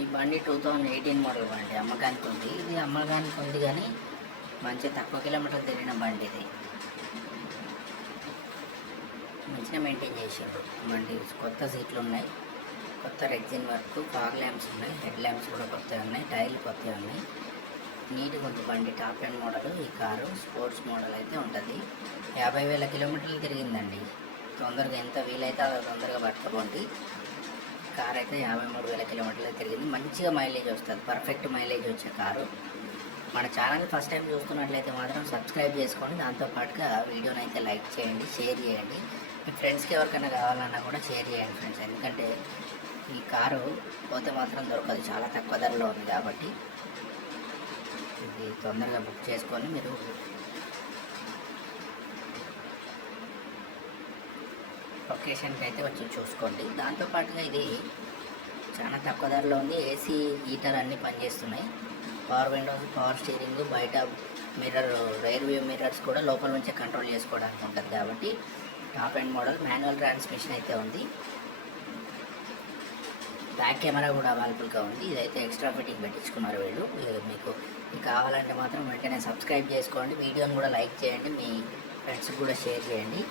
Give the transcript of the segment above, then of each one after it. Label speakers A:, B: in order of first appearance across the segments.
A: ఈ బండి two thousand eighteen model బండి అమ్మకానికి ఉంది ఇది అమ్మకానికి ఉంది కానీ మంచి తక్కువ కిలోమీటర్లు తిరిగిన బండి ఇది. మంచిగా మెయింటైన్ చేసారు బండి కొత్త సీట్లు ఉన్నాయి. కొత్త రెగ్జిన్ వర్క్ ఫాగ్ ల్యాంప్స్ ఉన్నాయి. హెడ్ ల్యాంప్స్ కూడా కొత్తవి ఉన్నాయి. టైర్లు కొత్తవి ఉన్నాయి. నీట్గా ఉంది బండి. టాప్ ఎండ్ మోడల్ ఈ కారు స్పోర్ట్స్ మోడల్ అయితే ఉంటుంది. యాభై వేల కిలోమీటర్లు తిరిగిందండి. తొందరగా ఎంత వీలైతే అలా తొందరగా పట్టుకోండి కార్ అయితే యాభై మూడు వేల కిలోమీటర్లు తిరిగింది. మంచిగా మైలేజ్ వస్తుంది. పర్ఫెక్ట్ మైలేజ్ వచ్చే కారు. మన ఛానల్ ఫస్ట్ టైం చూస్తున్నట్లయితే మాత్రం సబ్స్క్రైబ్ చేసుకోండి. దాంతోపాటుగా వీడియోని అయితే లైక్ చేయండి షేర్ చేయండి. మీ ఫ్రెండ్స్కి ఎవరికైనా కావాలన్నా కూడా షేర్ చేయండి ఫ్రెండ్స్. ఎందుకంటే ఈ కారు పోతే మాత్రం దొరకదు. చాలా తక్కువ ధరలో ఉంది కాబట్టి ఇది తొందరగా బుక్ చేసుకొని మీరు లొకేషన్కి అయితే వచ్చి చూసుకోండి. దాంతోపాటుగా ఇది చాలా తక్కువ ధరలో ఉంది. ఏసీ హీటర్ అన్నీ పనిచేస్తున్నాయి. పవర్ విండోస్ పవర్ స్టీరింగ్ బయట మిర్రర్ రైర్ వ్యూ మిర్రర్స్ కూడా లోపల నుంచే కంట్రోల్ చేసుకోవడానికి ఉంటుంది కాబట్టి top and model manual transmission అయితే ఉంది. బ్యాక్ కెమెరా కూడా అవైలబుల్గా ఉంది. ఇదైతే ఎక్స్ట్రా ఫిట్టింగ్ పెట్టించుకున్నారు వీళ్ళు. మీకు మీకు కావాలంటే మాత్రం వెంటనే సబ్స్క్రైబ్ చేసుకోండి. వీడియోని కూడా లైక్ చేయండి. మీ ఫ్రెండ్స్కి కూడా షేర్ చేయండి.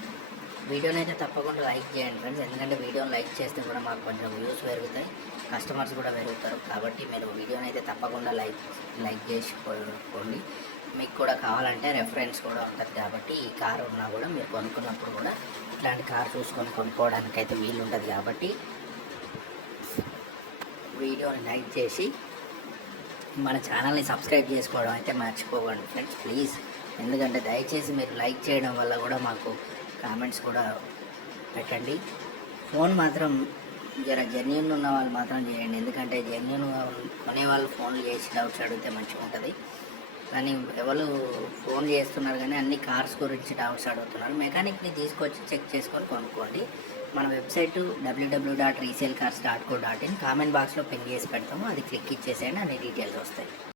A: వీడియోని అయితే తప్పకుండా లైక్ చేయండి ఫ్రెండ్స్ ఎందుకంటే వీడియోని లైక్ చేస్తే కూడా మాకు కొంచెం వ్యూస్ పెరుగుతాయి కస్టమర్స్ కూడా పెరుగుతారు. కాబట్టి మీరు వీడియోని అయితే తప్పకుండా లైక్ లైక్ చేసుకోండి మీకు కూడా కావాలంటే రెఫరెన్స్ కూడా ఉంటుంది కాబట్టి ఈ కారు ఉన్నా కూడా మీరు కొనుక్కున్నప్పుడు కూడా ఇట్లాంటి కార్ చూసుకొని కొనుక్కోవడానికి అయితే వీలు ఉంటుంది కాబట్టి వీడియోని లైక్ చేసి మన ఛానల్ని సబ్స్క్రైబ్ చేసుకోవడం అయితే మర్చిపోకండి ఫ్రెండ్స్ ప్లీజ్. ఎందుకంటే దయచేసి మీరు లైక్ చేయడం వల్ల కూడా మాకు కామెంట్స్ కూడా పెట్టండి. ఫోన్ మాత్రం జర జెన్యున్ ఉన్న వాళ్ళు మాత్రం చేయండి. ఎందుకంటే జెన్యున్ కొనేవాళ్ళు ఫోన్లు చేసి డౌట్స్ అడిగితే మంచిగా ఉంటుంది. కానీ ఎవరు ఫోన్ చేస్తున్నారు కానీ అన్ని కార్స్ గురించి డౌట్స్ అడుగుతున్నారు. మెకానిక్ని తీసుకొచ్చి చెక్ చేసుకొని కొనుక్కోండి. మన website W W dot resale cars dot co dot in comment బాక్స్లో పిన్ చేసి పెడతాము. అది క్లిక్ ఇచ్చేసేయండి అన్ని డీటెయిల్స్ వస్తాయి.